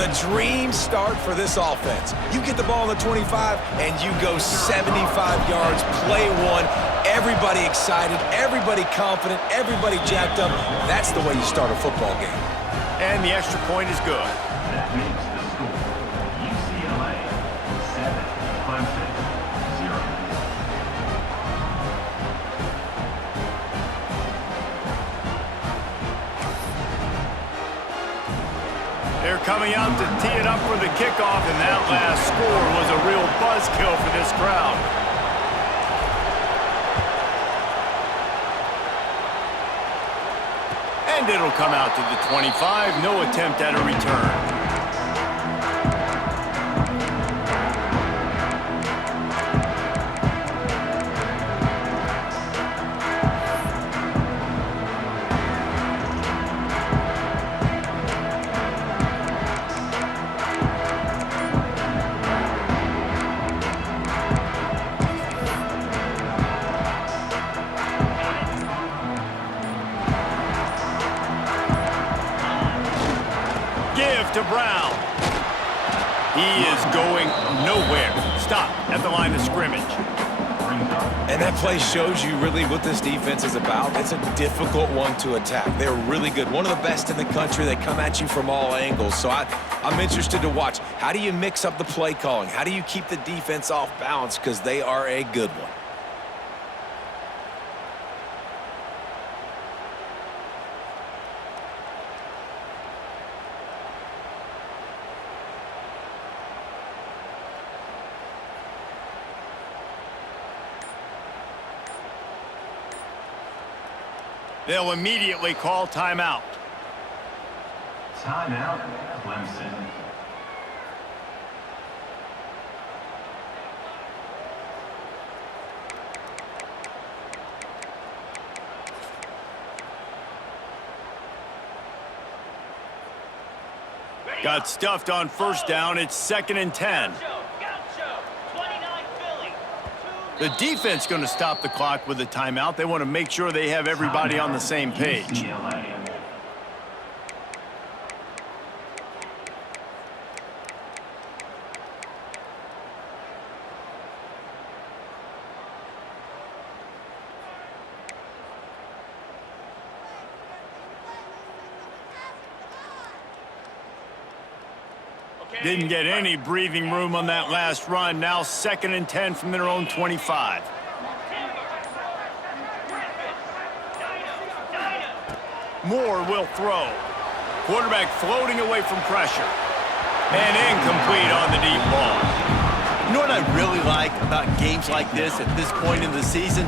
The dream start for this offense. You get the ball on the 25, and you go 75 yards, play one. Everybody excited, everybody confident, everybody jacked up. That's the way you start a football game. And the extra point is good. That makes the score UCLA 7, Clemson 0. They're coming out to tee it up for the kickoff, and that last score was a real buzzkill for this crowd. And it'll come out to the 25. No attempt at a return. To Brown. He is going nowhere. Stop at the line of scrimmage. And that play shows you really what this defense is about. It's a difficult one to attack. They're really good. One of the best in the country. They come at you from all angles. So I'm interested to watch. How do you mix up the play calling? How do you keep the defense off balance? Because they are a good one. They'll immediately call timeout. Timeout, Clemson. Got stuffed on first down. It's 2nd and 10. The defense going to stop the clock with a timeout. They want to make sure they have everybody on the same page. UCLA. Didn't get any breathing room on that last run. Now 2nd and 10 from their own 25. Moore will throw. Quarterback floating away from pressure. And incomplete on the deep ball. You know what I really like about games like this at this point in the season?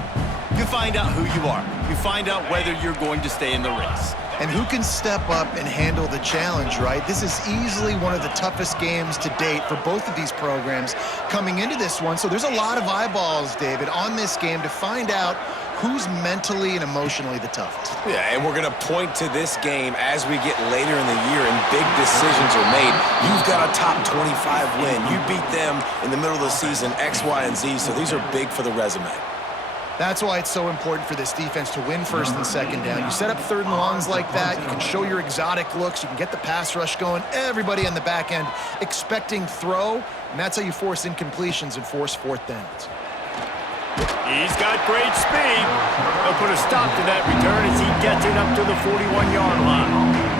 You find out who you are. You find out whether you're going to stay in the race. And who can step up and handle the challenge, right? This is easily one of the toughest games to date for both of these programs coming into this one. So there's a lot of eyeballs, David, on this game to find out who's mentally and emotionally the toughest. Yeah, and we're going to point to this game as we get later in the year and big decisions are made. You've got a top 25 win. You beat them in the middle of the season, X, Y, and Z, so these are big for the resume. That's why it's so important for this defense to win 1st and 2nd down. You set up 3rd and longs like that, you can show your exotic looks, you can get the pass rush going, everybody on the back end expecting throw, and that's how you force incompletions and force 4th downs. He's got great speed. They'll put a stop to that return as he gets it up to the 41-yard line.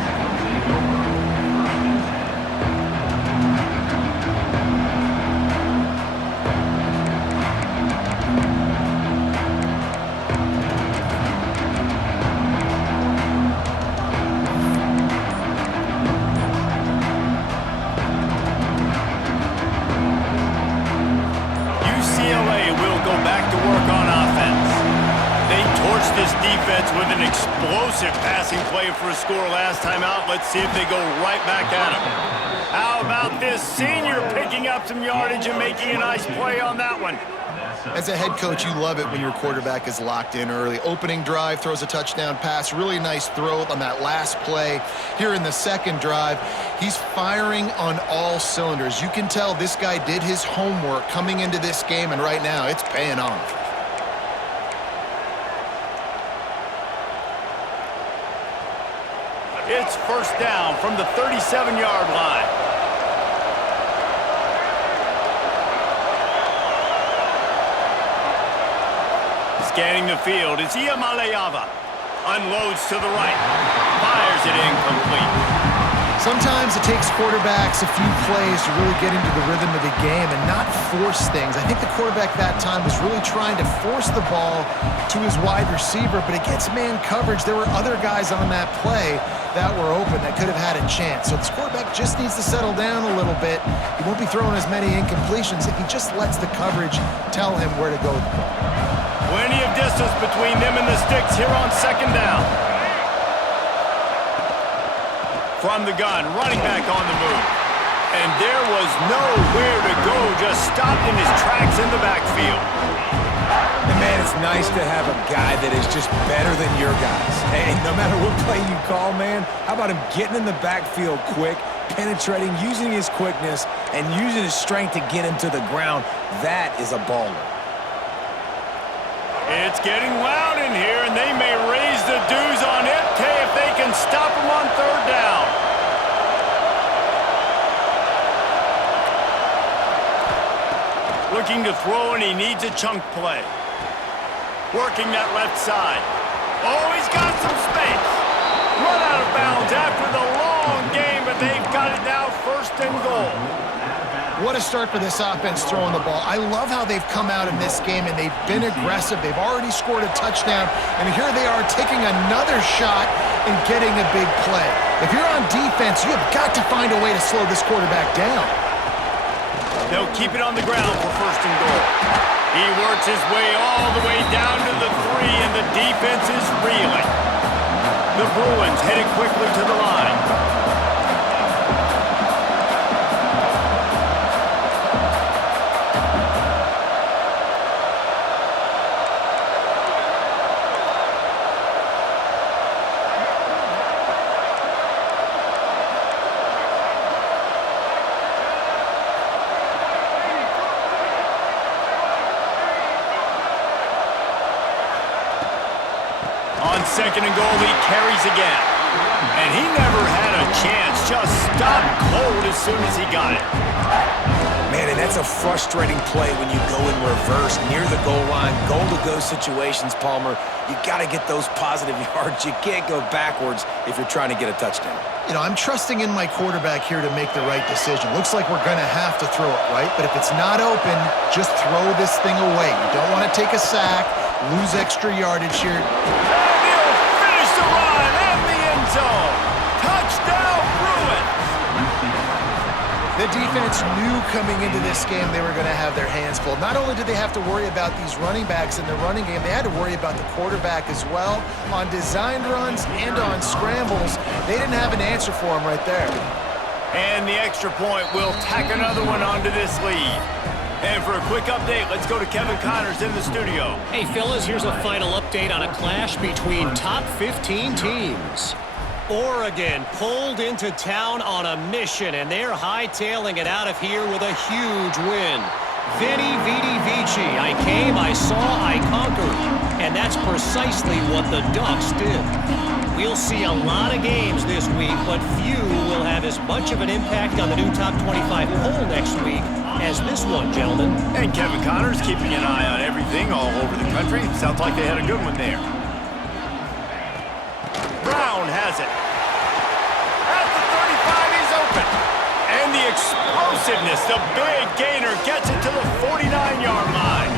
This defense with an explosive passing play for a score last time out. Let's see if they go right back at him. How about this senior picking up some yardage and making a nice play on that one? As a head coach, you love it when your quarterback is locked in early. Opening drive, throws a touchdown pass, really nice throw on that last play. Here in the 2nd drive, he's firing on all cylinders. You can tell this guy did his homework coming into this game, and right now it's paying off. It's 1st down from the 37-yard line. Scanning the field, it's Iamaleava. Unloads to the right. Fires it incomplete. Sometimes it takes quarterbacks a few plays to really get into the rhythm of the game and not force things. I think the quarterback that time was really trying to force the ball to his wide receiver, but against man coverage, there were other guys on that play that were open that could have had a chance. So this quarterback just needs to settle down a little bit. He won't be throwing as many incompletions if he just lets the coverage tell him where to go with the ball. Plenty of distance between them and the sticks here on second down. From the gun, running back on the move. And there was nowhere to go, just stopped in his tracks in the backfield. And man, it's nice to have a guy that is just better than your guys. Hey, no matter what play you call, man, how about him getting in the backfield quick, penetrating, using his quickness, and using his strength to get him to the ground? That is a baller. It's getting loud in here, and they may raise the dues on Ipke if they can stop him on third down. Looking to throw, and he needs a chunk play. Working that left side. Oh, he's got some space. Run out of bounds after the long game, but they've got it now first and goal. What a start for this offense throwing the ball. I love how they've come out in this game and they've been aggressive. They've already scored a touchdown, and here they are taking another shot and getting a big play. If you're on defense, you have got to find a way to slow this quarterback down. They'll keep it on the ground for first and goal. He works his way all the way down to the 3, and the defense is reeling. The Bruins headed quickly to the line. Second and goal, he carries again. And he never had a chance, just stopped cold as soon as he got it. Man, and that's a frustrating play when you go in reverse near the goal line, goal-to-go situations, Palmer. You got to get those positive yards. You can't go backwards if you're trying to get a touchdown. You know, I'm trusting in my quarterback here to make the right decision. Looks like we're going to have to throw it, right? But if it's not open, just throw this thing away. You don't want to take a sack, lose extra yardage here. Zone. Touchdown, Bruins! The defense knew coming into this game they were going to have their hands full. Not only did they have to worry about these running backs in the running game, they had to worry about the quarterback as well. On designed runs and on scrambles, they didn't have an answer for him right there. And the extra point will tack another one onto this lead. And for a quick update, let's go to Kevin Connors in the studio. Hey, fellas, here's a final update on a clash between top 15 teams. Oregon pulled into town on a mission, and they're hightailing it out of here with a huge win. Veni, vidi, vici. I came, I saw, I conquered. And that's precisely what the Ducks did. We'll see a lot of games this week, but few will have as much of an impact on the new top 25 poll next week as this one, gentlemen. And Kevin Connors keeping an eye on everything all over the country. Sounds like they had a good one there. Brown has it. At the 35, he's open. And the explosiveness, the big gainer gets it to the 49-yard line.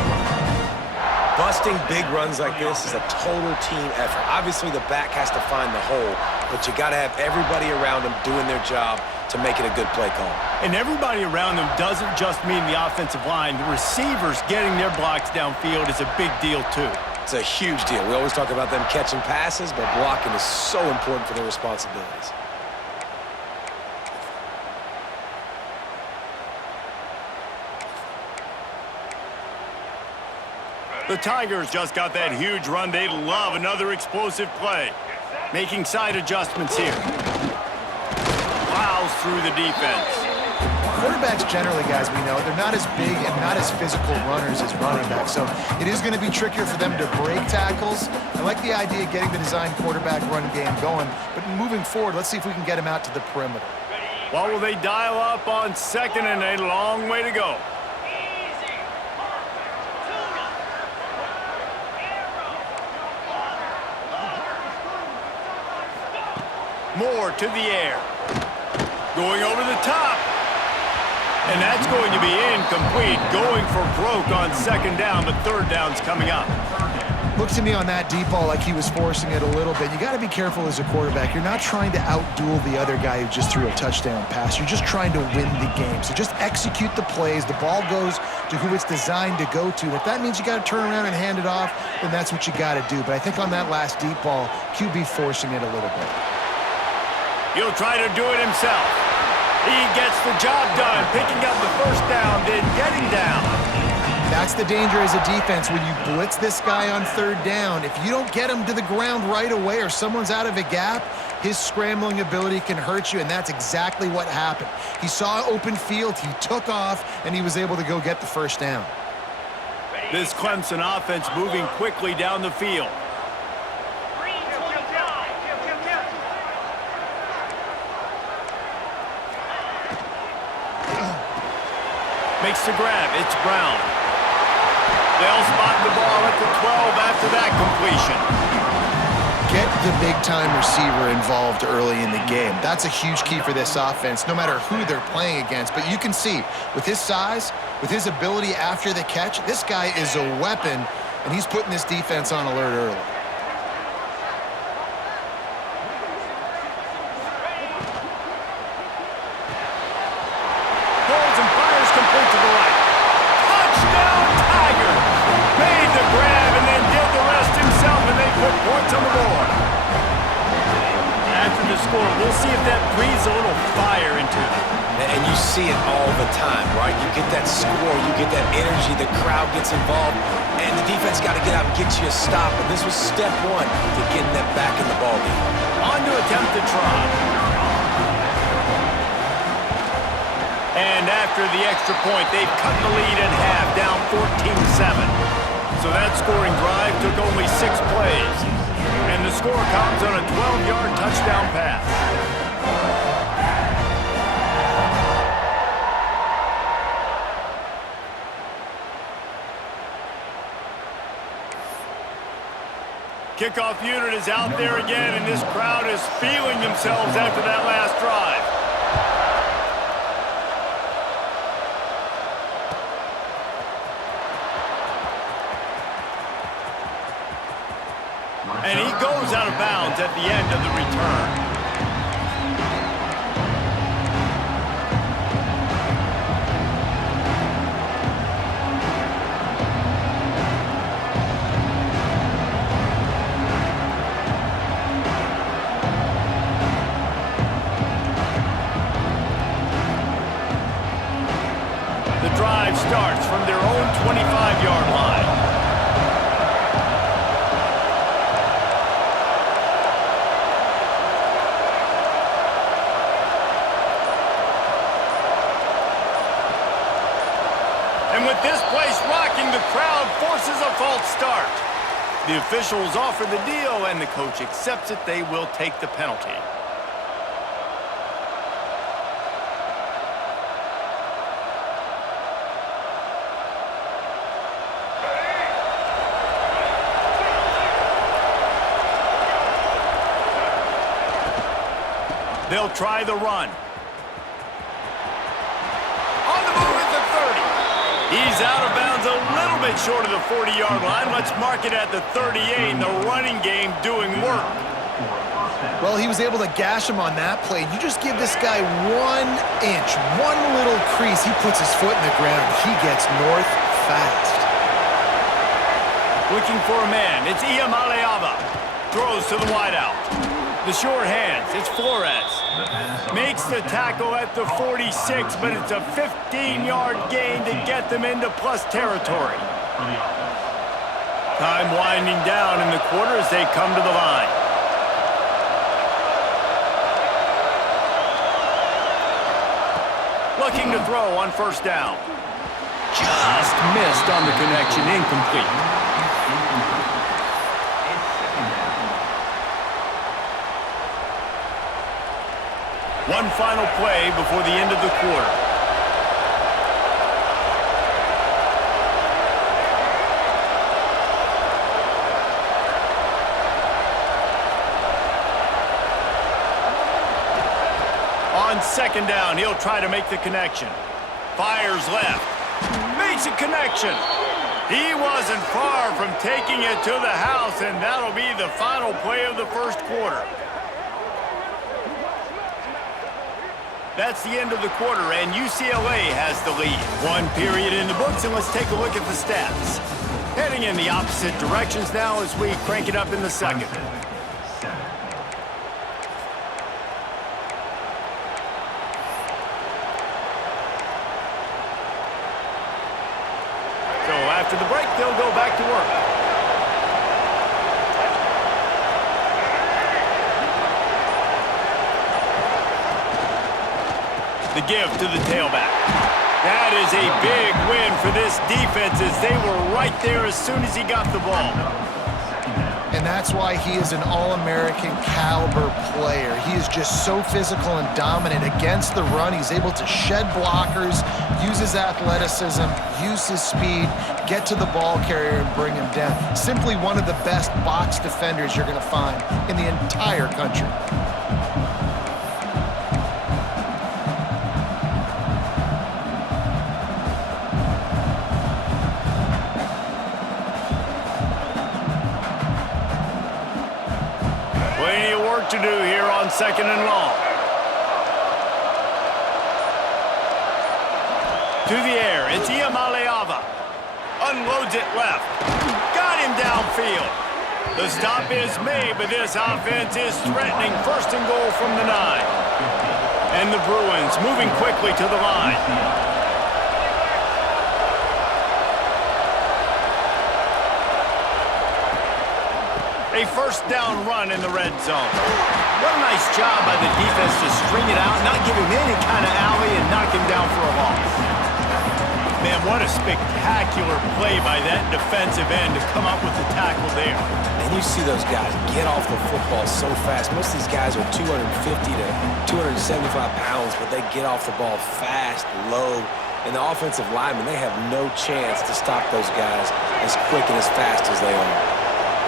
Busting big runs like this is a total team effort. Obviously, the back has to find the hole, but you got to have everybody around them doing their job to make it a good play call. And everybody around them doesn't just mean the offensive line. The receivers getting their blocks downfield is a big deal, too. It's a huge deal. We always talk about them catching passes, but blocking is so important for their responsibilities. The Tigers just got that huge run. They love another explosive play. Making side adjustments here. Plows through the defense. Quarterbacks generally, guys, we know, they're not as big and not as physical runners as running backs, so it is going to be trickier for them to break tackles. I like the idea of getting the design quarterback run game going, but moving forward, let's see if we can get him out to the perimeter. What will they dial up on second and a long way to go? Moore to the air. Going over the top. And that's going to be incomplete. Going for broke on second down, but third down's coming up. Looks to me on that deep ball like he was forcing it a little bit. You got to be careful as a quarterback. You're not trying to outduel the other guy who just threw a touchdown pass. You're just trying to win the game. So just execute the plays. The ball goes to who it's designed to go to. And if that means you got to turn around and hand it off, then that's what you got to do. But I think on that last deep ball, QB forcing it a little bit. He'll try to do it himself. He gets the job done, picking up the first down, then getting down. That's the danger as a defense when you blitz this guy on third down. If you don't get him to the ground right away or someone's out of a gap, his scrambling ability can hurt you, and that's exactly what happened. He saw open field, he took off, and he was able to go get the first down. This Clemson offense moving quickly down the field. Makes the grab. It's Brown. They'll spot the ball at the 12 after that completion. Get the big-time receiver involved early in the game. That's a huge key for this offense, no matter who they're playing against. But you can see, with his size, with his ability after the catch, this guy is a weapon, and he's putting this defense on alert early. We'll see if that breathes a little fire into them. And you see it all the time, right? You get that score, you get that energy, the crowd gets involved, and the defense got to get out and get you a stop. And this was step one to getting them back in the ballgame. On to attempt the try. And after the extra point, they've cut the lead in half, down 14-7. So that scoring drive took only 6 plays. And the score comes on a 12-yard touchdown pass. Kickoff unit is out there again, and this crowd is feeling themselves after that last drive. And he goes out of bounds at the end of the return. The drive starts from their own 25-yard line. And with this place rocking, the crowd forces a false start. The officials offer the deal, and the coach accepts it. They will take the penalty. They'll try the run. On the move at the 30. He's out of bounds a little bit short of the 40-yard line. Let's mark it at the 38. The running game doing work. Well, he was able to gash him on that play. You just give this guy 1 inch, one little crease. He puts his foot in the ground. He gets north fast. Looking for a man. It's Iamaleava. Throws to the wideout. The short hands. It's Flores. Makes the tackle at the 46, but it's a 15-yard gain to get them into plus territory. Time winding down in the quarter as they come to the line. Looking to throw on first down. Just missed on the connection, incomplete. One final play before the end of the quarter. On second down, he'll try to make the connection. Fires left. Makes a connection. He wasn't far from taking it to the house, and that'll be the final play of the first quarter. That's the end of the quarter, and UCLA has the lead. One period in the books, and let's take a look at the stats. Heading in the opposite directions now as we crank it up in the second. So after the break, they'll go back to work. The give to the tailback. That is a big win for this defense as they were right there as soon as he got the ball. And that's why he is an All-American caliber player. He is just so physical and dominant against the run. He's able to shed blockers, use his athleticism, use his speed, get to the ball carrier and bring him down. Simply one of the best box defenders you're going to find in the entire country. To do here on second and long. To the air, it's Iamaleava. Unloads it left. Got him downfield. The stop is made, but this offense is threatening first and goal from the 9. And the Bruins moving quickly to the line. A first down run in the red zone. What a nice job by the defense to string it out, not give him any kind of alley, and knock him down for a loss. Man, what a spectacular play by that defensive end to come up with the tackle there. And you see those guys get off the football so fast. Most of these guys are 250 to 275 pounds, but they get off the ball fast, low. And the offensive linemen, they have no chance to stop those guys as quick and as fast as they are.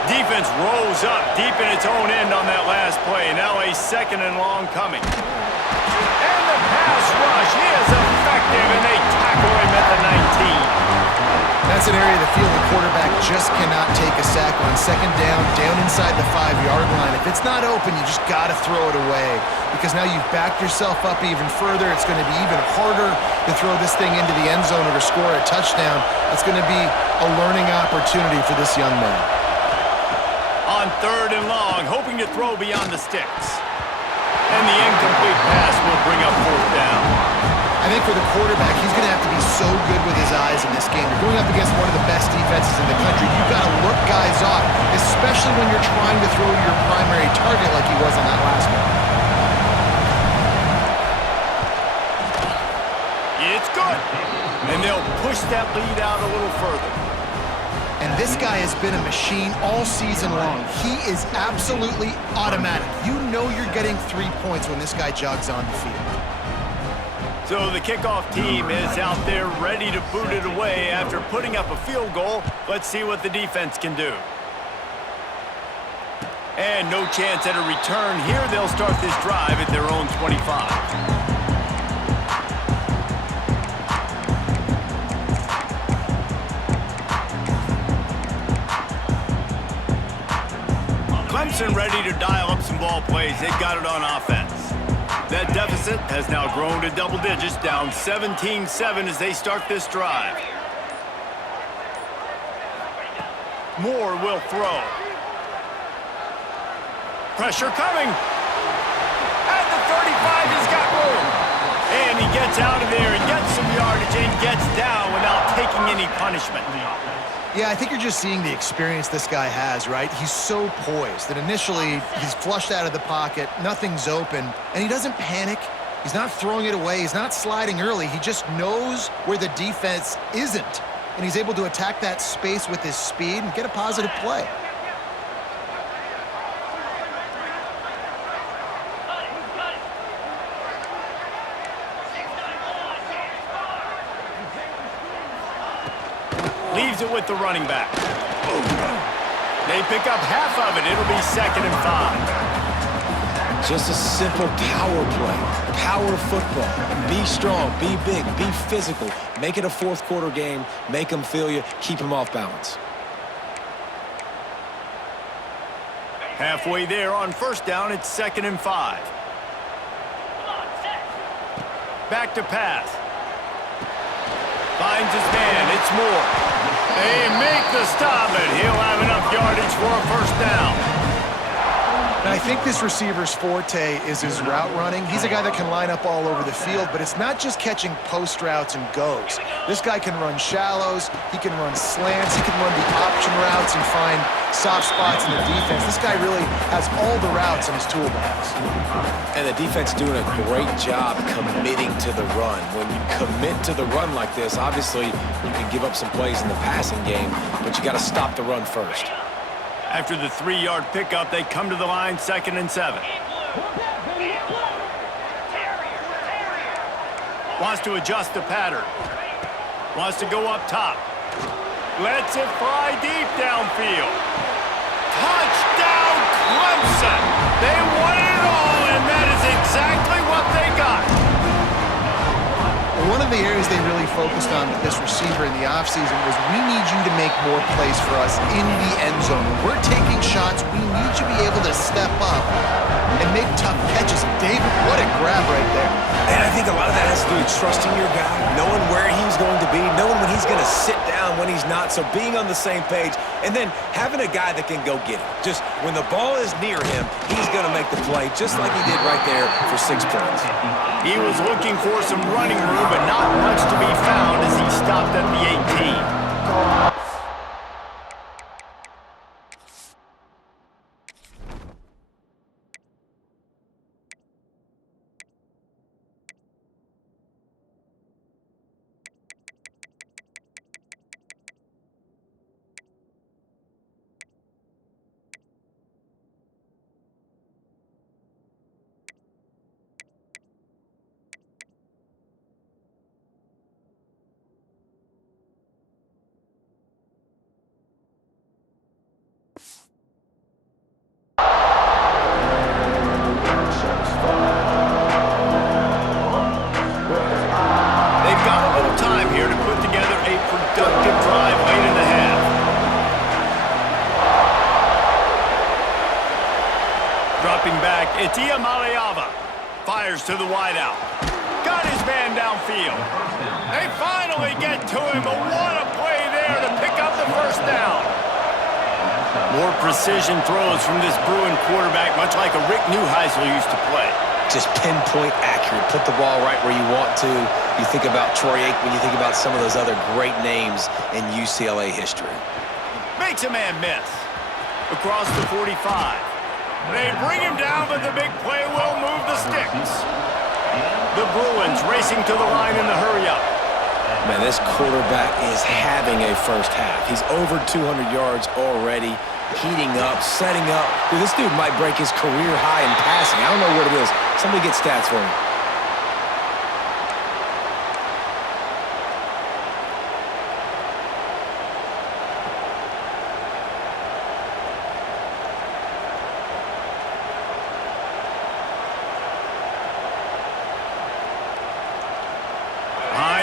Defense rolls up deep in its own end on that last play. Now a second and long coming. And the pass rush is effective, and they tackle him at the 19. That's an area of the field the quarterback just cannot take a sack on. Second down, down inside the 5-yard line. If it's not open, you just got to throw it away because now you've backed yourself up even further. It's going to be even harder to throw this thing into the end zone or to score a touchdown. It's going to be a learning opportunity for this young man. On third and long, hoping to throw beyond the sticks. And the incomplete pass will bring up fourth down. I think for the quarterback, he's going to have to be so good with his eyes in this game. You're going up against one of the best defenses in the country. You've got to look guys off, especially when you're trying to throw your primary target like he was on that last one. It's good. And they'll push that lead out a little further. And this guy has been a machine all season long. He is absolutely automatic. You know you're getting 3 points when this guy jogs on the field. So the kickoff team is out there ready to boot it away after putting up a field goal. Let's see what the defense can do. And no chance at a return here. They'll start this drive at their own 25. Clemson ready to dial up some ball plays. They've got it on offense. That deficit has now grown to double digits, down 17-7 as they start this drive. Moore will throw. Pressure coming. At the 35, he's got room. And he gets out of there and gets some yardage and gets down without taking any punishment. Yeah, I think you're just seeing the experience this guy has, right? He's so poised that initially he's flushed out of the pocket, nothing's open, and he doesn't panic. He's not throwing it away. He's not sliding early. He just knows where the defense isn't, and he's able to attack that space with his speed and get a positive play. Leaves it with the running back. They pick up half of it. It'll be 2nd and 5. Just a simple power play, power football. Be strong, be big, be physical. Make it a fourth quarter game. Make them feel you. Keep them off balance. Halfway there on first down, it's 2nd and 5. Back to pass. Finds his man, it's Moore. They make the stop, and he'll have enough yardage for a first down. And I think this receiver's forte is his route running. He's a guy that can line up all over the field, but it's not just catching post routes and goes. This guy can run shallows, he can run slants, he can run the option routes and find soft spots in the defense. This guy really has all the routes in his toolbox. And the defense doing a great job committing to the run. When you commit to the run like this, obviously you can give up some plays in the passing game, but you got to stop the run first. After the 3-yard pickup, they come to the line, 2nd and 7. Wants to adjust the pattern. Wants to go up top. Lets it fly deep downfield. Touchdown, Clemson! They won it all, and that is exactly what they got. One of the areas they really focused on with this receiver in the offseason was we need you to make more plays for us in the end zone. When we're taking shots, we need you to be able to step up and make tough catches. David, what a grab right there. And I think a lot of that has to do with trusting your guy, knowing where he's going to be, knowing when he's going to sit down, when he's not, so being on the same page, and then having a guy that can go get it. Just when the ball is near him, he's going to make the play, just like he did right there for 6 points. He was looking for some running room, but not much to be found as he stopped at the 18. It's Iamaleava. Fires to the wideout. Got his man downfield. They finally get to him, but what a play there to pick up the first down. More precision throws from this Bruin quarterback, much like a Rick Neuheisel used to play. Just pinpoint accurate. Put the ball right where you want to. You think about Troy Aikman, you think about some of those other great names in UCLA history. Makes a man miss. Across the 45. They bring him down, but the big play will move the sticks. The Bruins racing to the line in the hurry-up. Man, this quarterback is having a first half. He's over 200 yards already, heating up, setting up. Dude, this dude might break his career high in passing. I don't know what it is. Somebody get stats for me.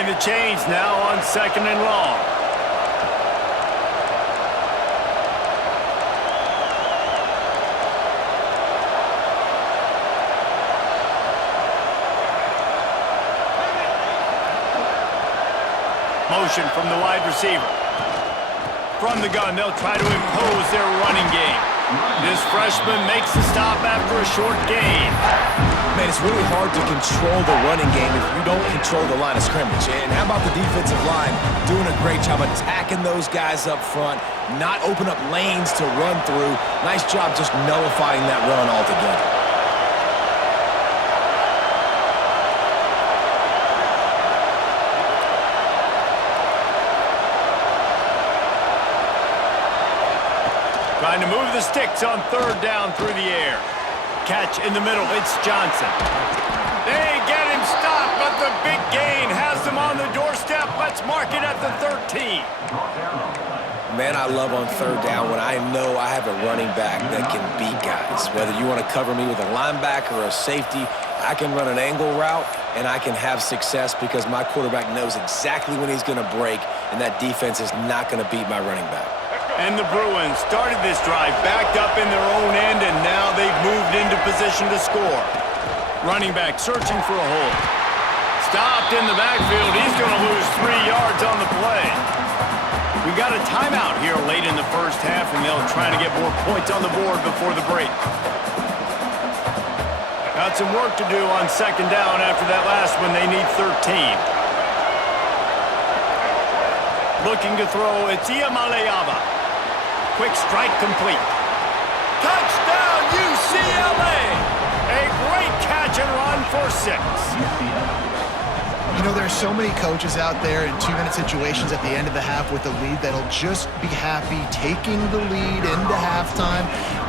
The change now on 2nd and long. Motion from the wide receiver. From the gun, they'll try to impose their running game. This freshman makes the stop after a short gain. Man, it's really hard to control the running game if you don't control the line of scrimmage. And how about the defensive line doing a great job attacking those guys up front, not open up lanes to run through. Nice job just nullifying that run altogether. Trying to move the sticks on 3rd down through the air. Catch in the middle, it's Johnson. They get him stopped, but the big gain has them on the doorstep. Let's mark it at the 13. Man, I love on third down when I know I have a running back that can beat guys. Whether you want to cover me with a linebacker or a safety, I can run an angle route, and I can have success because my quarterback knows exactly when he's going to break, and that defense is not going to beat my running back. And the Bruins started this drive backed up in their own end, and now they've moved into position to score. Running back searching for a hole. Stopped in the backfield. He's going to lose 3 yards on the play. We got a timeout here late in the first half, and they'll try to get more points on the board before the break. Got some work to do on second down after that last one. They need 13. Looking to throw, it's Iamaleava. Quick strike complete. Touchdown, UCLA! A great catch and run for 6. You know, there's so many coaches out there in 2-minute situations at the end of the half with a lead that'll just be happy taking the lead into halftime.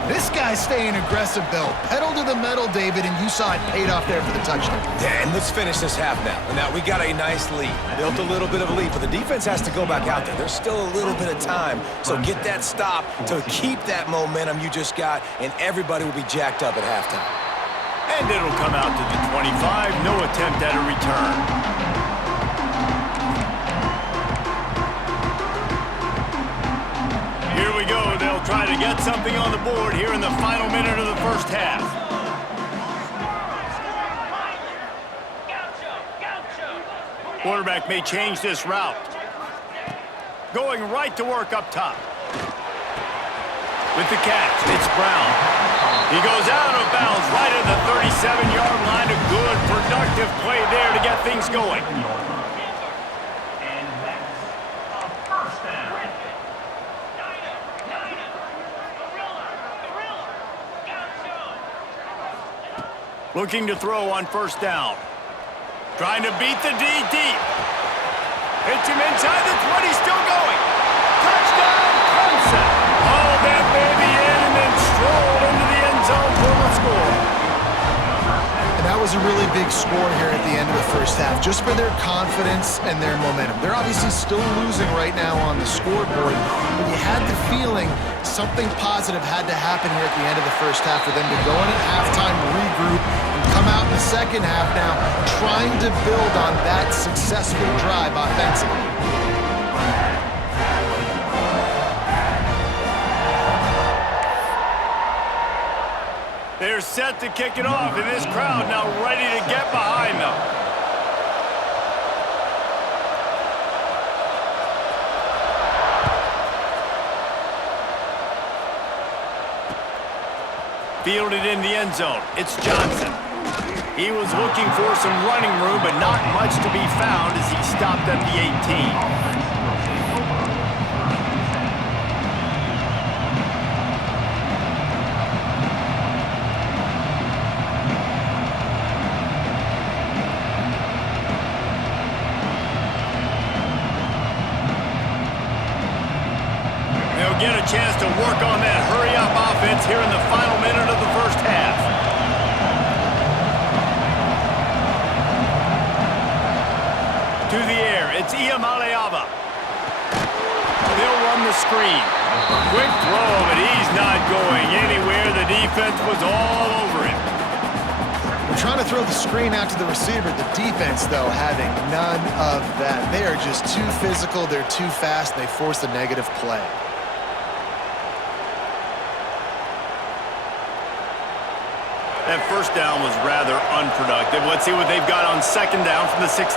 This guy's staying aggressive, though. Pedal to the metal, David, and you saw it paid off there for the touchdown. Yeah, and let's finish this half now. Now, we got a nice lead. Built a little bit of a lead, but the defense has to go back out there. There's still a little bit of time, so get that stop to keep that momentum you just got, and everybody will be jacked up at halftime. And it'll come out to the 25. No attempt at a return. Here we go. They'll try to get something on the board here in the final minute of the first half. Quarterback may change this route. Going right to work up top. With the catch, it's Brown. He goes out of bounds right at the 37-yard line. A good, productive play there to get things going. And that's a first down. Looking to throw on first down. Trying to beat the D deep. Hits him inside the 20, still going. Touchdown, Clemson. Hauled that baby in and then strolled into the end zone for the score. And that was a really big score here at the end of the first half, just for their confidence and their momentum. They're obviously still losing right now on the scoreboard, but you had the feeling something positive had to happen here at the end of the first half for them to go in at halftime, regroup, and come out in the second half now trying to build on that successful drive offensively. They're set to kick it off, and this crowd now ready to get behind them. Fielded in the end zone. It's Johnson. He was looking for some running room, but not much to be found as he stopped at the 18. Get a chance to work on that hurry-up offense here in the final minute of the first half. To the air, it's Iamaleava. They'll run the screen. Quick throw, but he's not going anywhere. The defense was all over him. We're trying to throw the screen out to the receiver. The defense, though, having none of that. They are just too physical, they're too fast, and they force a negative play. That first down was rather unproductive. Let's see what they've got on second down from the 16.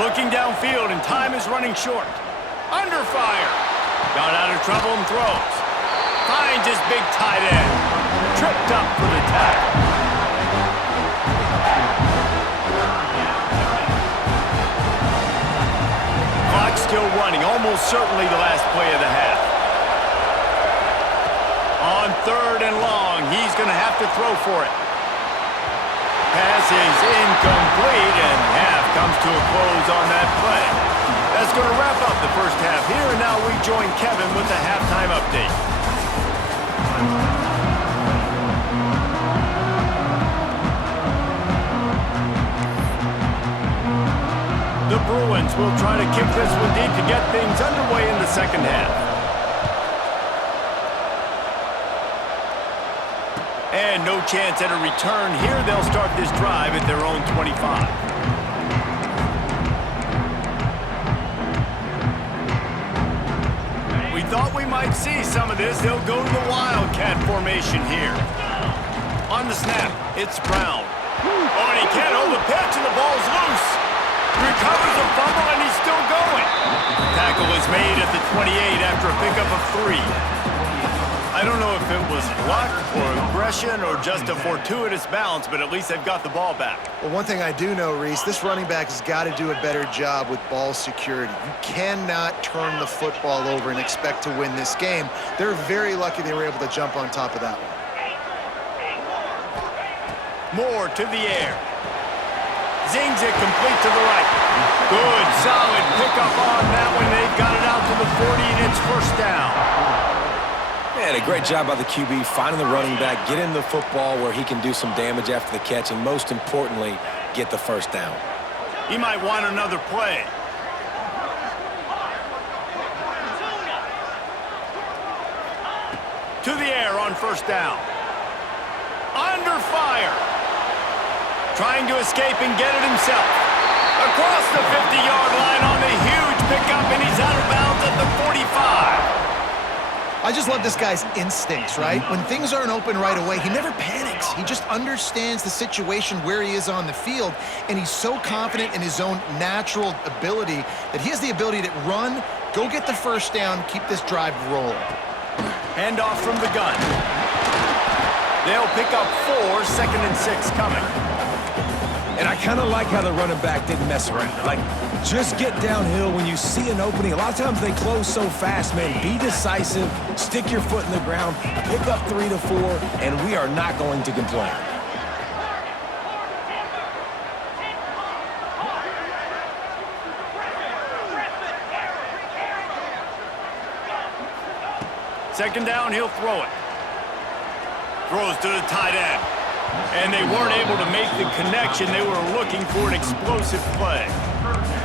Looking downfield, and time is running short. Under fire. Got out of trouble and throws. Finds his big tight end. Tripped up for the tackle. Still running, almost certainly the last play of the half. On third and long, he's going to have to throw for it. Pass is incomplete, and half comes to a close on that play. That's going to wrap up the first half here, and now we join Kevin with the halftime update. Bruins will try to kick this one deep to get things underway in the second half. And no chance at a return here. They'll start this drive at their own 25. We thought we might see some of this. They'll go to the Wildcat formation here. On the snap, it's Brown. Oh, and he can't hold the pitch, and the ball's loose. Recovers the fumble, and he's still going. Tackle is made at the 28 after a pickup of 3. I don't know if it was luck or aggression or just a fortuitous bounce, but at least they've got the ball back. Well, one thing I do know, Reese, this running back has got to do a better job with ball security. You cannot turn the football over and expect to win this game. They're very lucky they were able to jump on top of that one. Moore to the air. Zings it complete to the right. Good, solid pickup on that one. They've got it out to the 40, and it's first down. Man, a great job by the QB finding the running back, getting the football where he can do some damage after the catch, and most importantly, get the first down. He might want another play. To the air on first down. Under fire. Trying to escape and get it himself. Across the 50-yard line on the huge pickup, and he's out of bounds at the 45. I just love this guy's instincts, right? When things aren't open right away, he never panics. He just understands the situation where he is on the field, and he's so confident in his own natural ability that he has the ability to run, go get the first down, keep this drive rolling. Handoff from the gun. They'll pick up 4, 2nd and 6 coming. And I kind of like how the running back didn't mess around. Like, just get downhill when you see an opening. A lot of times they close so fast, man. Be decisive, stick your foot in the ground, pick up 3 to 4, and we are not going to complain. Second down, he'll throw it. Throws to the tight end. And they weren't able to make the connection. They were looking for an explosive play.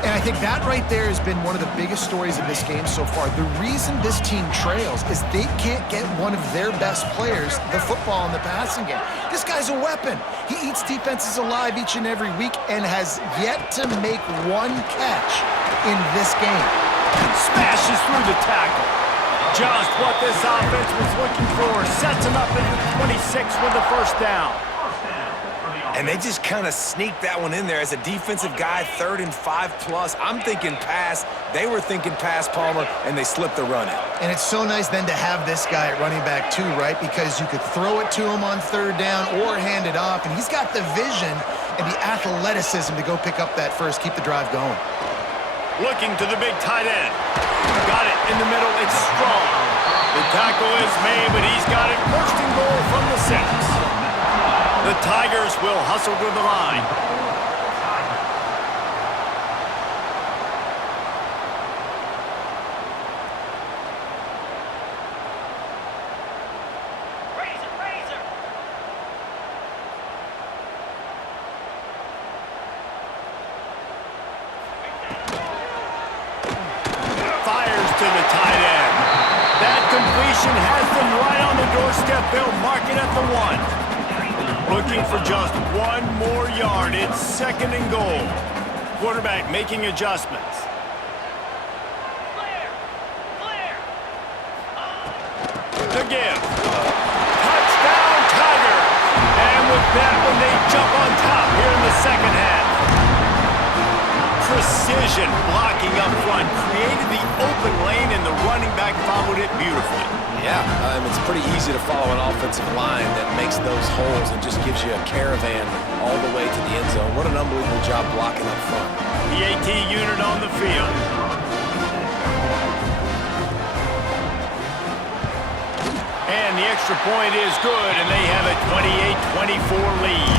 And I think that right there has been one of the biggest stories of this game so far. The reason this team trails is they can't get one of their best players the football in the passing game. This guy's a weapon. He eats defenses alive each and every week and has yet to make one catch in this game. Smashes through the tackle. Just what this offense was looking for. Sets him up at the 26 with the first down. And they just kind of sneaked that one in there as a defensive guy, 3rd and 5+. I'm thinking pass. They were thinking pass, Palmer, and they slipped the run in. And it's so nice then to have this guy at running back too, right? Because you could throw it to him on 3rd down or hand it off, and he's got the vision and the athleticism to go pick up that first, keep the drive going. Looking to the big tight end. Got it in the middle. It's strong. The tackle is made, but he's got it first and goal from the 6. The Tigers will hustle to the line. Fires to the tight end. That completion has them right on the doorstep. They'll mark it at the 1. Looking for just 1 more yard. It's 2nd and goal. Quarterback making adjustments. The give. Touchdown, Tigers. And with that one, they jump on top here in the second half. Precision blocking up front created the open lane, and the running back followed it beautifully. Yeah, it's pretty easy to follow an offensive line that makes those holes and just gives you a caravan all the way to the end zone. What an unbelievable job blocking up front. The AT unit on the field. And the extra point is good, and they have a 28-24 lead.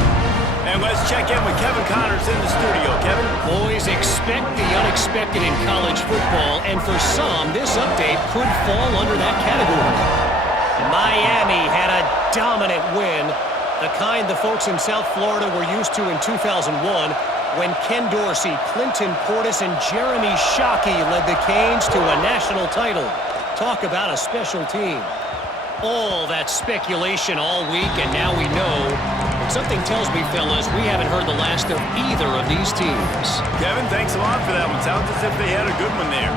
And let's check in with Kevin Connors in the studio. Kevin? Boys, expect the unexpected in college football, and for some, this update could fall under that category. Miami had a dominant win, the kind the folks in South Florida were used to in 2001. when Ken Dorsey, Clinton Portis, and Jeremy Shockey led the Canes to a national title. Talk about a special team. All that speculation all week, and now we know. But something tells me, fellas, we haven't heard the last of either of these teams. Kevin, thanks a lot for that one. Sounds as if they had a good one there.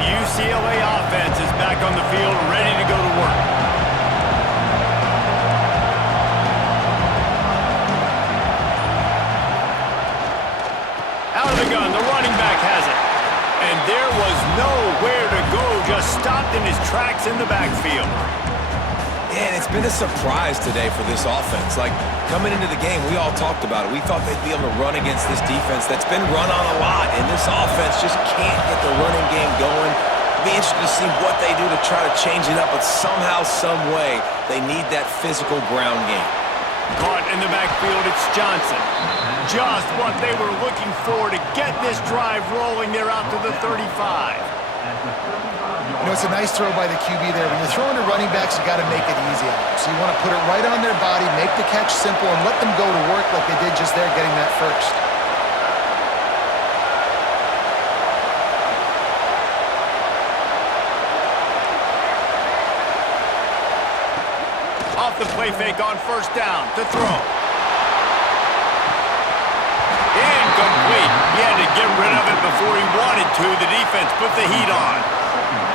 The UCLA offense is back on the field, ready to go to work. Out of the gun, the running back has it. And there was nowhere to go, just stopped in his tracks in the backfield. And it's been a surprise today for this offense. Like, coming into the game, we all talked about it. We thought they'd be able to run against this defense that's been run on a lot, and this offense just can't get the running game going. Be interested to see what they do to try to change it up, but somehow, some way, they need that physical ground game. Caught in the backfield, it's Johnson. Just what they were looking for to get this drive rolling. They're out to the 35. You know, it's a nice throw by the QB there. When you're throwing to running backs, you got to make it easy on them. So you want to put it right on their body, make the catch simple, and let them go to work like they did just there, getting that first. Off the play fake on first down to throw. Incomplete. He had to get rid of it before he wanted to. The defense put the heat on.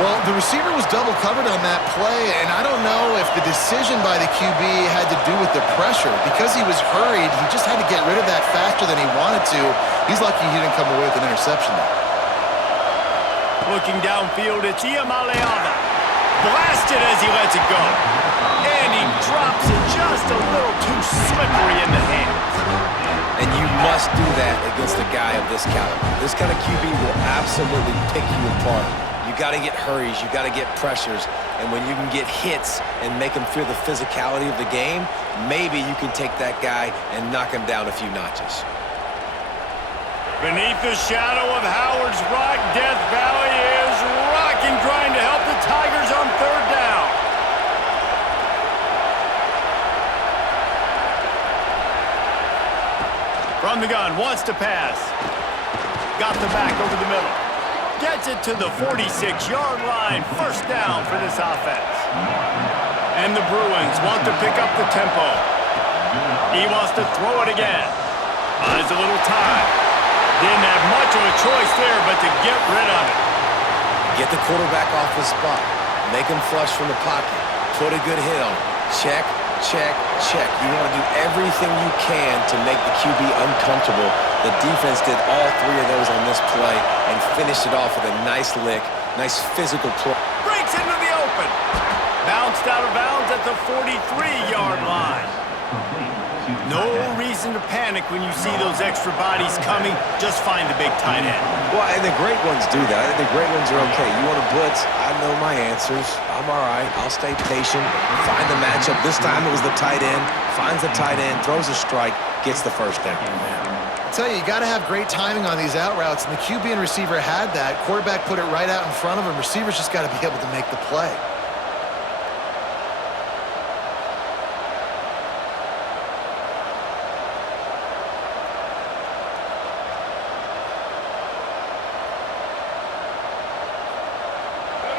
Well, the receiver was double covered on that play, and I don't know if the decision by the QB had to do with the pressure. Because he was hurried, he just had to get rid of that faster than he wanted to. He's lucky he didn't come away with an interception there. Looking downfield, it's Iamaleava. Blasted as he lets it go. And he drops it just a little too slippery in the hands. And you must do that against a guy of this caliber. This kind of QB will absolutely pick you apart. You got to get hurries, you got to get pressures, and when you can get hits and make him feel the physicality of the game, maybe you can take that guy and knock him down a few notches. Beneath the shadow of Howard's Rock, Death Valley is rocking, trying to help the Tigers on third down. From the gun, wants to pass. Got the back over the middle. Gets it to the 46-yard line. First down for this offense. And the Bruins want to pick up the tempo. He wants to throw it again. Buys a little time. Didn't have much of a choice there, but to get rid of it. Get the quarterback off the spot. Make him flush from the pocket. Put a good hit on him. Check, check, check. You want to do everything you can to make the QB uncomfortable. The defense did all three of those on this play and finished it off with a nice lick, nice physical play. Breaks into the open. Bounced out of bounds at the 43-yard line. No reason to panic when you see those extra bodies coming. Just find the big tight end. Well, and the great ones do that. I think the great ones are okay. You want to blitz, I know my answers. I'm all right. I'll stay patient, find the matchup. This time it was the tight end. Finds the tight end, throws a strike, gets the first down. I tell you, you got to have great timing on these out routes, and the QB and receiver had that. Quarterback put it right out in front of him. Receivers just got to be able to make the play.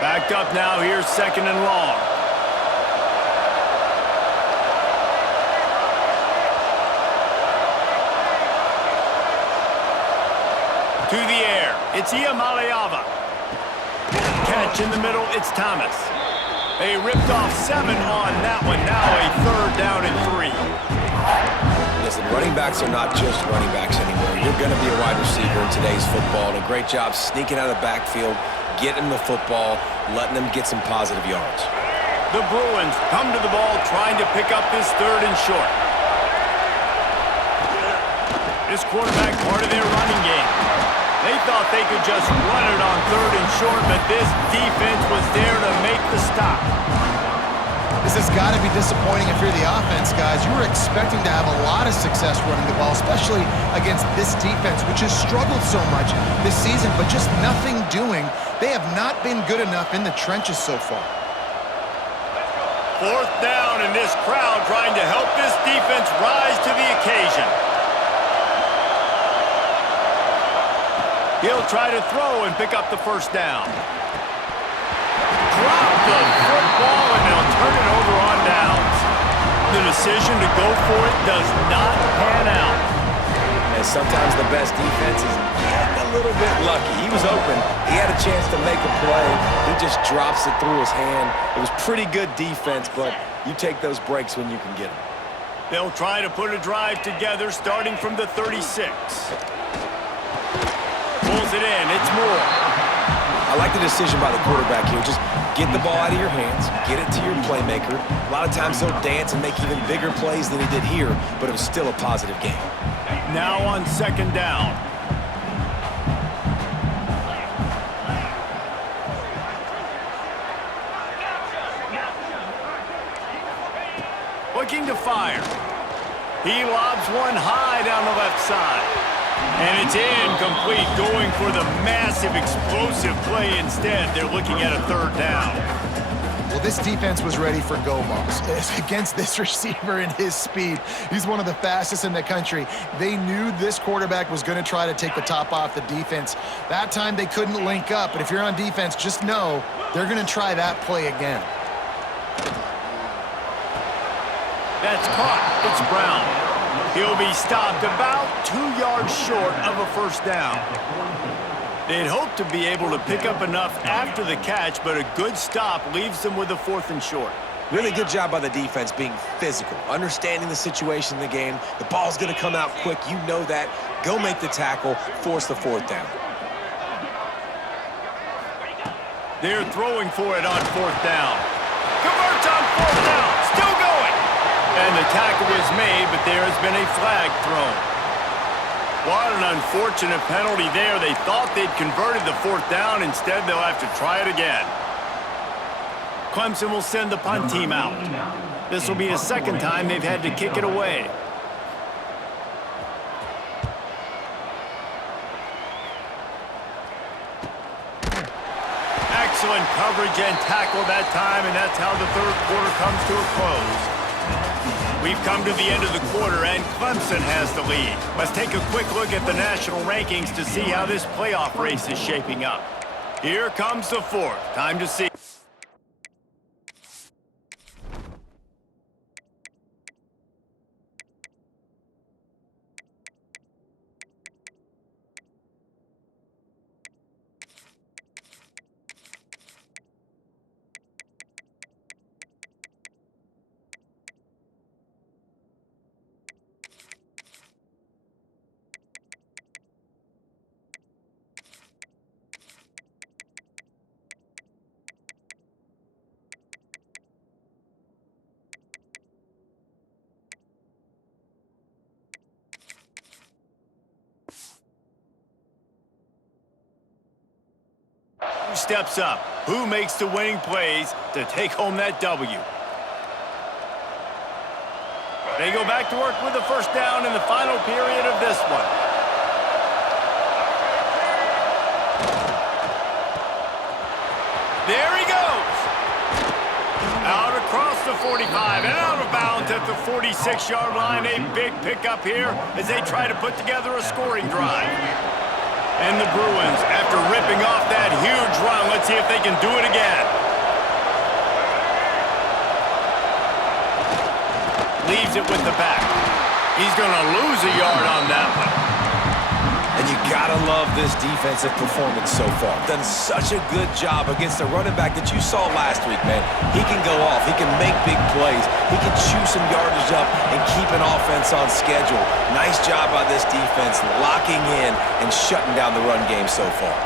Backed up now, here's second and long. To the air, it's Iamaleava. Catch in the middle, it's Thomas. They ripped off 7 on that one, now a third down and 3. Listen, running backs are not just running backs anymore. You're going to be a wide receiver in today's football, and a great job sneaking out of the backfield, getting the football, letting them get some positive yards. The Bruins come to the ball trying to pick up this third and short. This quarterback part of their running game. They thought they could just run it on third and short, but this defense was there to make the stop. This has got to be disappointing if you're the offense, guys. You were expecting to have a lot of success running the ball, especially against this defense, which has struggled so much this season, but just nothing doing. They have not been good enough in the trenches so far. Fourth down, and this crowd trying to help this defense rise to the occasion. He'll try to throw and pick up the first down. Drop the football, and they'll turn it over on downs. The decision to go for it does not pan out. And sometimes the best defense is getting a little bit lucky. He was open. He had a chance to make a play. He just drops it through his hand. It was pretty good defense, but you take those breaks when you can get them. They'll try to put a drive together starting from the 36. Pulls it in. It's Moore. I like the decision by the quarterback here. Just get the ball out of your hands, get it to your playmaker. A lot of times he'll dance and make even bigger plays than he did here, but it was still a positive game. Now on second down. Looking to fire. He lobs one high down the left side. And it's incomplete, going for the massive, explosive play instead. They're looking at a third down. Well, this defense was ready for go balls. Against this receiver and his speed, he's one of the fastest in the country. They knew this quarterback was going to try to take the top off the defense. That time they couldn't link up, but if you're on defense, just know they're going to try that play again. That's caught. It's Brown. He'll be stopped about 2 yards short of a first down. They'd hoped to be able to pick up enough after the catch, but a good stop leaves them with a 4th and short. Really good job by the defense being physical, understanding the situation in the game. The ball's going to come out quick. You know that. Go make the tackle, force the 4th down. They're throwing for it on 4th down. Converts on 4th down. Still going. And the tackle was made, but there has been a flag thrown. What an unfortunate penalty there. They thought they'd converted the 4th down. Instead, they'll have to try it again. Clemson will send the punt team out. This will be the second time they've had to kick it away. Excellent coverage and tackle that time, and that's how the third quarter comes to a close. We've come to the end of the quarter, and Clemson has the lead. Let's take a quick look at the national rankings to see how this playoff race is shaping up. Here comes the 4th. Time to see. Who steps up? Who makes the winning plays to take home that W? They go back to work with the first down in the final period of this one. There he goes. Out across the 45 and out of bounds at the 46-yard line. A big pickup here as they try to put together a scoring drive. And the Bruins, after ripping off that huge run, let's see if they can do it again. Leaves it with the back. He's going to lose a yard on that one. And you gotta love this defensive performance so far. Done such a good job against the running back that you saw last week, man. He can go off. He can make big plays. He can chew some yardage up and keep an offense on schedule. Nice job by this defense locking in and shutting down the run game so far.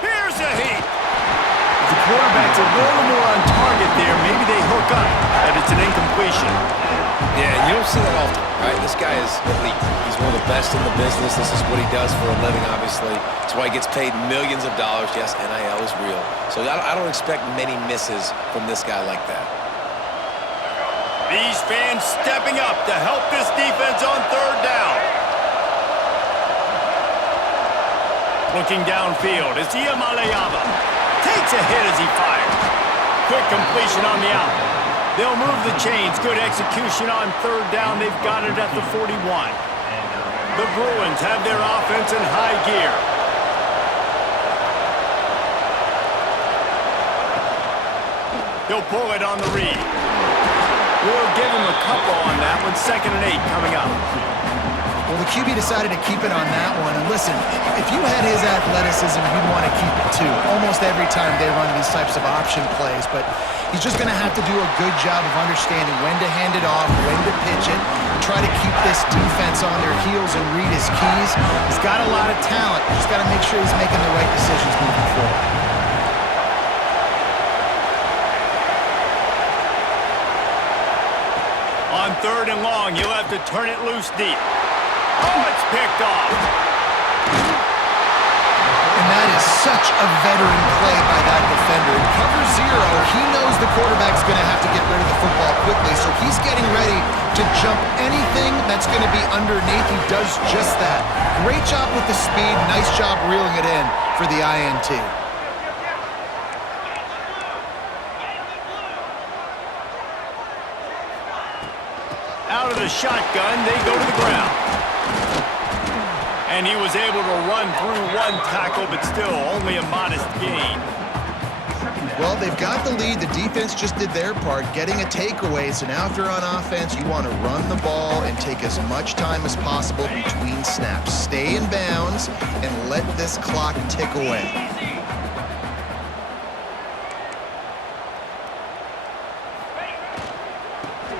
Here's a heat. The quarterback's a little more on target there. Maybe they hook up, and it's an incompletion. Yeah, you don't see that often, right? This guy is elite. He's one of the best in the business. This is what he does for a living, obviously. That's why he gets paid millions of dollars. Yes, NIL is real. So I don't expect many misses from this guy like that. These fans stepping up to help this defense on third down. Looking downfield is Iamaleava. Takes a hit as he fires. Quick completion on the out. They'll move the chains. Good execution on third down. They've got it at the 41. The Bruins have their offense in high gear. He'll pull it on the read. We'll give him a couple on that one. 2nd and 8 coming up. Well, the QB decided to keep it on that one. And listen, if you had his athleticism, you'd want to keep it too. Almost every time they run these types of option plays. But he's just going to have to do a good job of understanding when to hand it off, when to pitch it, and try to keep this defense on their heels and read his keys. He's got a lot of talent. Just got to make sure he's making the right decisions moving forward. On 3rd and long, you'll have to turn it loose deep. Oh, it's picked off. And that is such a veteran play by that defender. In cover 0, he knows the quarterback's going to have to get rid of the football quickly, so he's getting ready to jump anything that's going to be underneath. He does just that. Great job with the speed. Nice job reeling it in for the INT. Out of the shotgun, they go to the ground. And he was able to run through one tackle, but still only a modest gain. Well, they've got the lead. The defense just did their part, getting a takeaway. So now if you're on offense, you want to run the ball and take as much time as possible between snaps. Stay in bounds and let this clock tick away.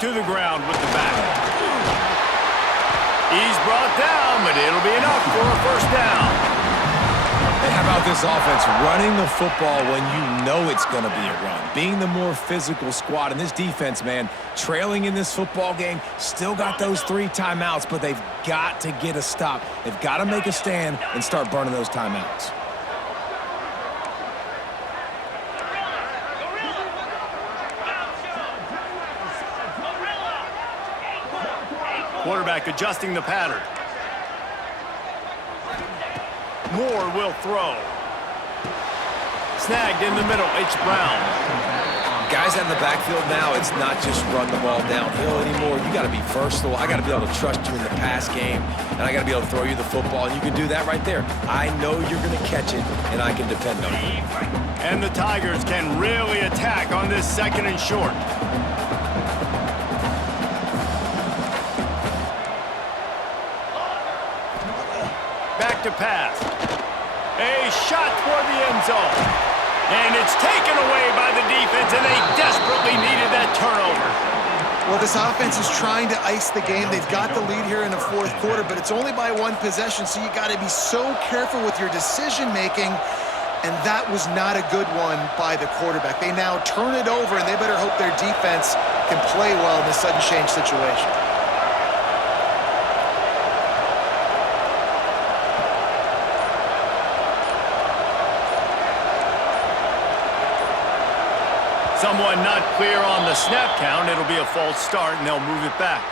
To the ground with the back. He's brought down, but it'll be enough for a first down. Hey, how about this offense running the football when you know it's going to be a run? Being the more physical squad. And this defense, man, trailing in this football game, still got those 3 timeouts, but they've got to get a stop. They've got to make a stand and start burning those timeouts. Quarterback adjusting the pattern. Moore will throw. Snagged in the middle. It's Brown. Guys out in the backfield now, it's not just run the ball downhill anymore. You got to be versatile. I got to be able to trust you in the pass game, and I got to be able to throw you the football, and you can do that right there. I know you're going to catch it, and I can depend on you. And the Tigers can really attack on this 2nd and short. Back to pass. A shot toward the end zone. And it's taken away by the defense, and they desperately needed that turnover. Well, this offense is trying to ice the game. They've got the lead here in the 4th quarter, but it's only by 1 possession, so you got to be so careful with your decision-making, and that was not a good one by the quarterback. They now turn it over, and they better hope their defense can play well in this sudden change situation. Someone not clear on the snap count. It'll be a false start, and they'll move it back.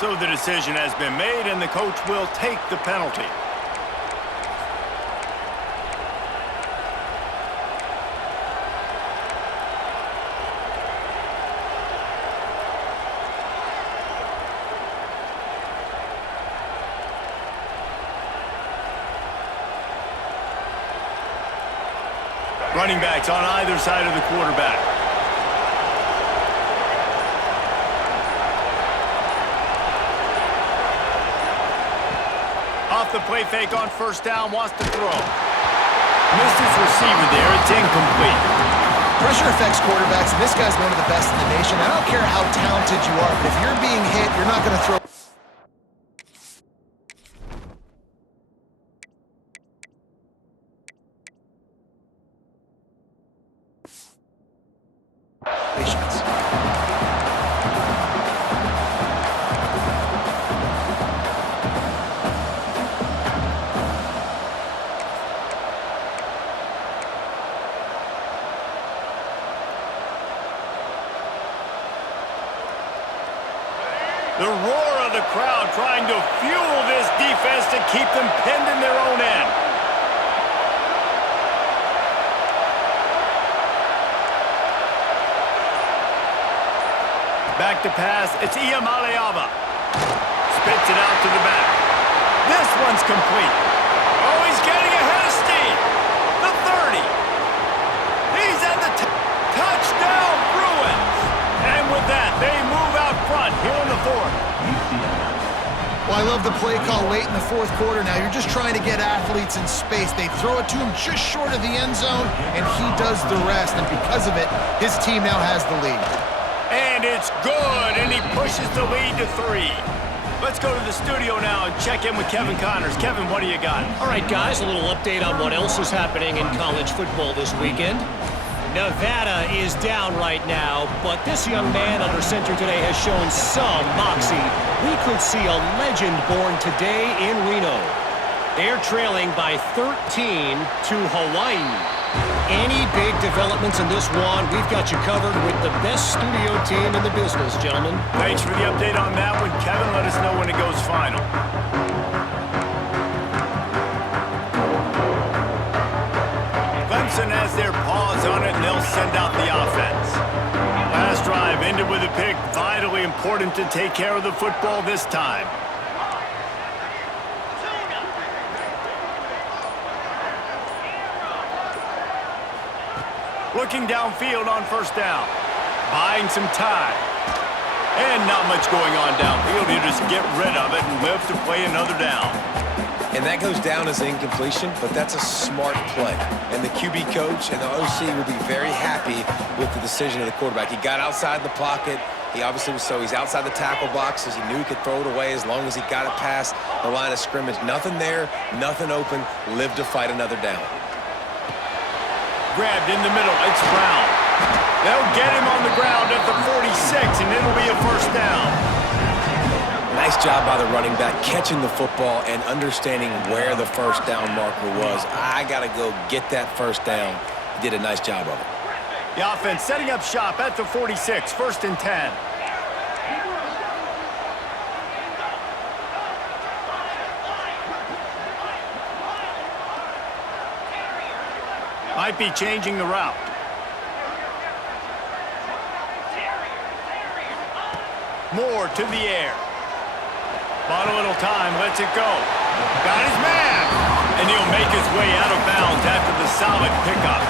So the decision has been made, and the coach will take the penalty. Running backs on either side of the quarterback. Off the play fake on first down, wants to throw. Missed his receiver there, it's incomplete. Pressure affects quarterbacks, and this guy's one of the best in the nation. I don't care how talented you are, but if you're being hit, you're not going to throw. Patience. The roar of the crowd trying to fuel this defense to keep them pinned in their own end. Back to pass, it's Iamaleava. Spits it out to the back. This one's complete. Oh, he's getting ahead of steam. The 30. He's at the touchdown, Bruins. And with that, they move out front here in the fourth. Well, I love the play call late in the fourth quarter. Now you're just trying to get athletes in space. They throw it to him just short of the end zone, and he does the rest. And because of it, his team now has the lead. And it's good, and he pushes the lead to 3. Let's go to the studio now and check in with Kevin Connors. Kevin, what do you got? All right, guys, a little update on what else is happening in college football this weekend. Nevada is down right now, but this young man under center today has shown some moxie. We could see a legend born today in Reno. They're trailing by 13 to Hawaii. Any big developments in this one, we've got you covered with the best studio team in the business, gentlemen. Thanks for the update on that one, Kevin. Let us know when it goes final. Clemson has their paws on it, and they'll send out the offense. Last drive ended with a pick. Vitally important to take care of the football this time. Looking downfield on first down. Buying some time. And not much going on downfield. You just get rid of it and live to play another down. And that goes down as incompletion, but that's a smart play. And the QB coach and the OC will be very happy with the decision of the quarterback. He got outside the pocket. He obviously was he's outside the tackle boxes. He knew he could throw it away as long as he got it past the line of scrimmage. Nothing there, nothing open. Live to fight another down. Grabbed in the middle. It's Brown. They'll get him on the ground at the 46, and it'll be a first down. Nice job by the running back catching the football and understanding where the first down marker was. I got to go get that first down. He did a nice job of it. The offense setting up shop at the 46, first and 10. Might be changing the route. Moore to the air. Bought a little time, lets it go. Got his man. And he'll make his way out of bounds after the solid pickup.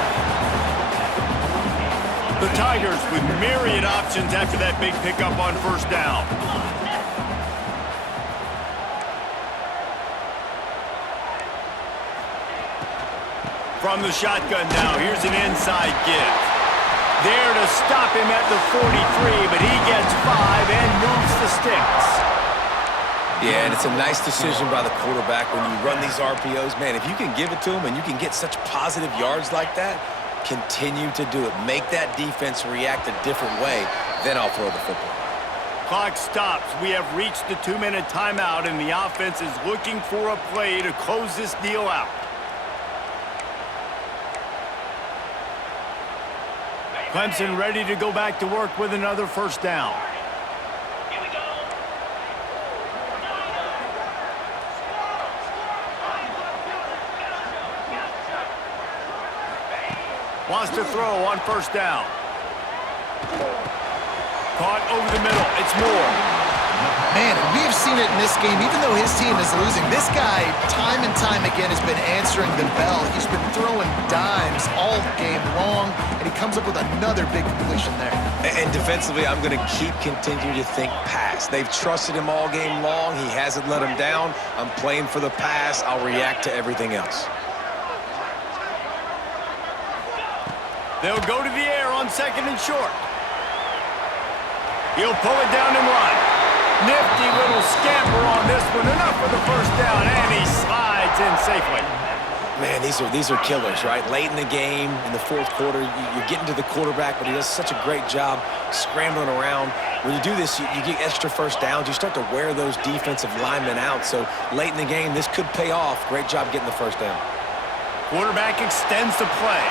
The Tigers with myriad options after that big pickup on first down. From the shotgun now, here's an inside give. There to stop him at the 43, but he gets 5 and moves the sticks. Yeah, and it's a nice decision by the quarterback when you run these RPOs. Man, if you can give it to him and you can get such positive yards like that, continue to do it. Make that defense react a different way, then I'll throw the football. Clock stops. We have reached the 2-minute timeout, and the offense is looking for a play to close this deal out. Clemson ready to go back to work with another first down. Wants to throw on first down. Caught over the middle. It's Moore. Man, we've seen it in this game. Even though his team is losing, this guy, time and time again, has been answering the bell. He's been throwing dimes all game long, and he comes up with another big completion there. And defensively, I'm going to continue to think pass. They've trusted him all game long. He hasn't let him down. I'm playing for the pass. I'll react to everything else. They'll go to the air on second and short. He'll pull it down and run. Nifty little scamper on this one. Enough for the first down, and he slides in safely. Man, these are killers, right? Late in the game, in the fourth quarter, you're getting to the quarterback, but he does such a great job scrambling around. When you do this, you get extra first downs. You start to wear those defensive linemen out. So late in the game, this could pay off. Great job getting the first down. Quarterback extends the play.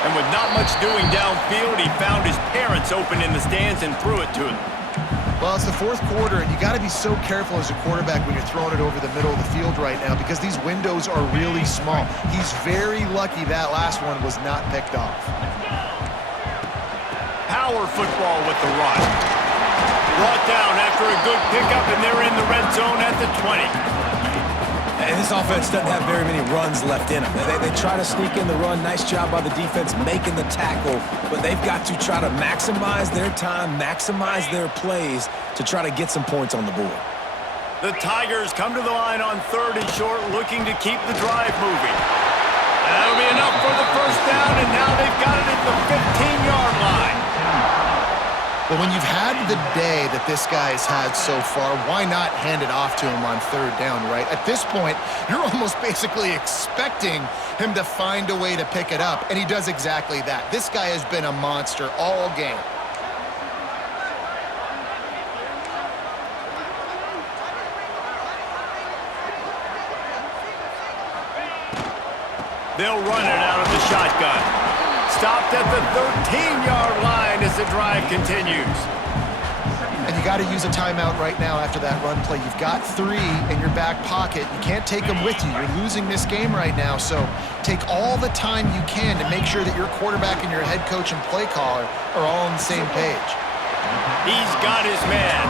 And with not much doing downfield, he found his parents open in the stands and threw it to him. Well, it's the fourth quarter, and you got to be so careful as a quarterback when you're throwing it over the middle of the field right now because these windows are really small. He's very lucky that last one was not picked off. Power football with the run. Brought down after a good pickup, and they're in the red zone at the 20. And this offense doesn't have very many runs left in them. They try to sneak in the run. Nice job by the defense making the tackle, but they've got to try to maximize their time, maximize their plays to try to get some points on the board. The Tigers come to the line on 3rd and short, looking to keep the drive moving. And that'll be enough for the first down, and now they've got it at the 15-yard line. But when you've had the day that this guy's had so far, why not hand it off to him on 3rd down, right? At this point, you're almost basically expecting him to find a way to pick it up, and he does exactly that. This guy has been a monster all game. They'll run it out of the shotgun. Stopped at the 13-yard line as the drive continues. And you got to use a timeout right now after that run play. You've got 3 in your back pocket. You can't take them with you. You're losing this game right now, so take all the time you can to make sure that your quarterback and your head coach and play caller are all on the same page. He's got his man.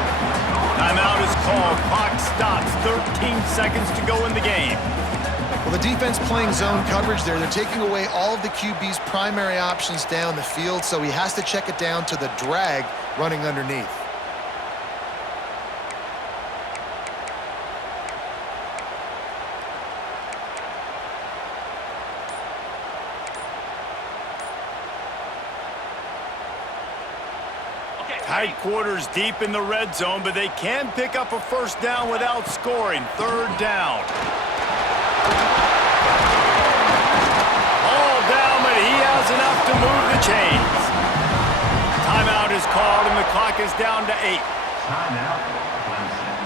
Timeout is called. Clock stops. 13 seconds to go in the game. Well, the defense playing zone coverage there. They're taking away all of the QB's primary options down the field, so he has to check it down to the drag running underneath. Tight quarters deep in the red zone, but they can pick up a first down without scoring. 3rd down. All down, but he has enough to move the chains. Timeout is called, and the clock is down to 8. Timeout, Clemson.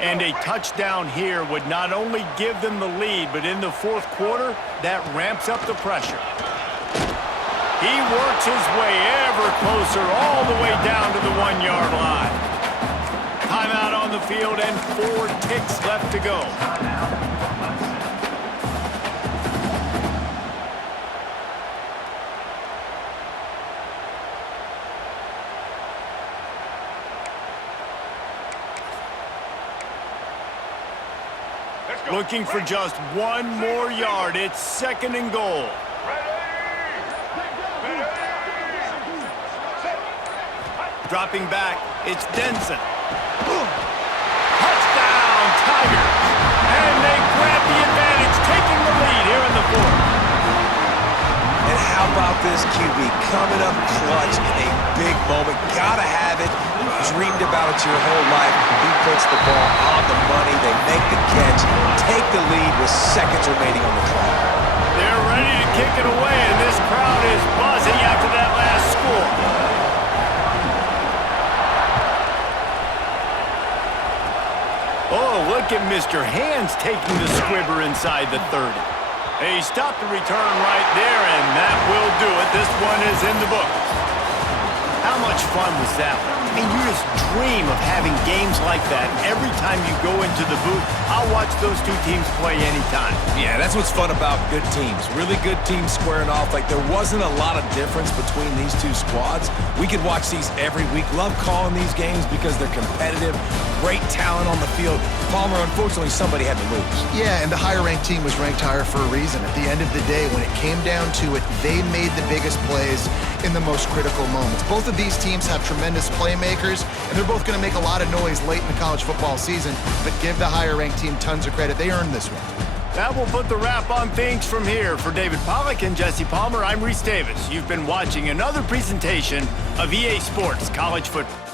And a touchdown here would not only give them the lead, but in the 4th quarter, that ramps up the pressure. He works his way ever closer all the way down to the 1-yard line. Timeout on the field and 4 ticks left to go. Looking for just 1 more yard. It's 2nd and goal. Dropping back, it's Denson. Touchdown, Tigers! And they grab the advantage, taking the lead here in the 4th. And how about this QB coming up clutch in a big moment? Gotta have it. You've dreamed about it your whole life. He puts the ball on the money. They make the catch, take the lead with seconds remaining on the clock. They're ready to kick it away, and this crowd is buzzing after that last score. Oh, look at Mr. Hands taking the squibber inside the 30. He stopped the return right there, and that will do it. This one is in the books. How much fun was that one? I mean, you just dream of having games like that every time you go into the booth. I'll watch those 2 teams play anytime. Yeah, that's what's fun about good teams. Really good teams squaring off. Like, there wasn't a lot of difference between these 2 squads. We could watch these every week. Love calling these games because they're competitive. Great talent on the field. Palmer, unfortunately, somebody had to lose. Yeah, and the higher-ranked team was ranked higher for a reason. At the end of the day, when it came down to it, they made the biggest plays in the most critical moments. Both of these teams have tremendous playmakers, and they're both going to make a lot of noise late in the college football season, but give the higher-ranked team tons of credit. They earned this one. That will put the wrap on things from here. For David Pollack and Jesse Palmer, I'm Reese Davis. You've been watching another presentation of EA Sports College Football.